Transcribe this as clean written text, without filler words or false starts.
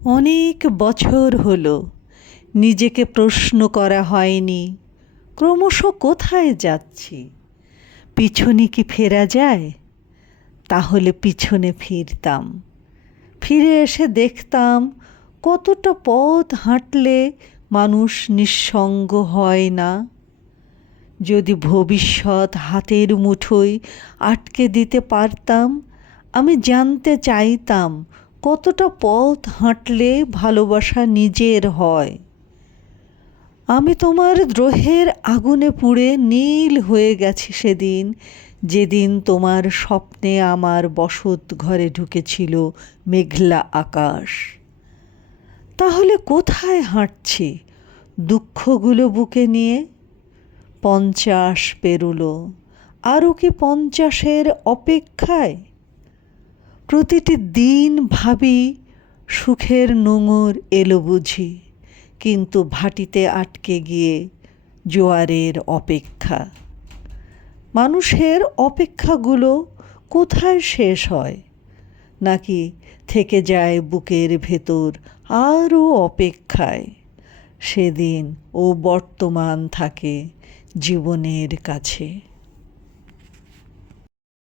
অনেক বছর হলো নিজেকে প্রশ্ন করা হয়নি ক্রমশ কোথায় যাচ্ছি। পিছনে কি ফেরা যায়? তাহলে পিছনে ফিরতাম। ফিরে এসে দেখতাম কতটা পথ হাঁটলে মানুষ নিঃসঙ্গ হয় না। যদি ভবিষ্যৎ হাতের মুঠোয় আটকে দিতে পারতাম, আমি জানতে চাইতাম কতটা পথ হাঁটলে ভালোবাসা নিজের হয়। আমি তোমার দ্রোহের আগুনে পুড়ে নীল হয়ে গেছি সেদিন, যেদিন তোমার স্বপ্নে আমার বসত ঘরে ঢুকেছিল মেঘলা আকাশ। তাহলে কোথায় হাঁটছি দুঃখগুলো বুকে নিয়ে? 50 পেরুলো, আরও কি 50-এর অপেক্ষায়? প্রতিটি দিন ভাবি সুখের নোঙর এলো বুঝি, কিন্তু ভাটিতে আটকে গিয়ে জোয়ারের অপেক্ষা। মানুষের অপেক্ষাগুলো কোথায় শেষ হয়? নাকি থেকে যায় বুকের ভেতর আরও অপেক্ষায়? সেদিন ও বর্তমান থাকে জীবনের কাছে।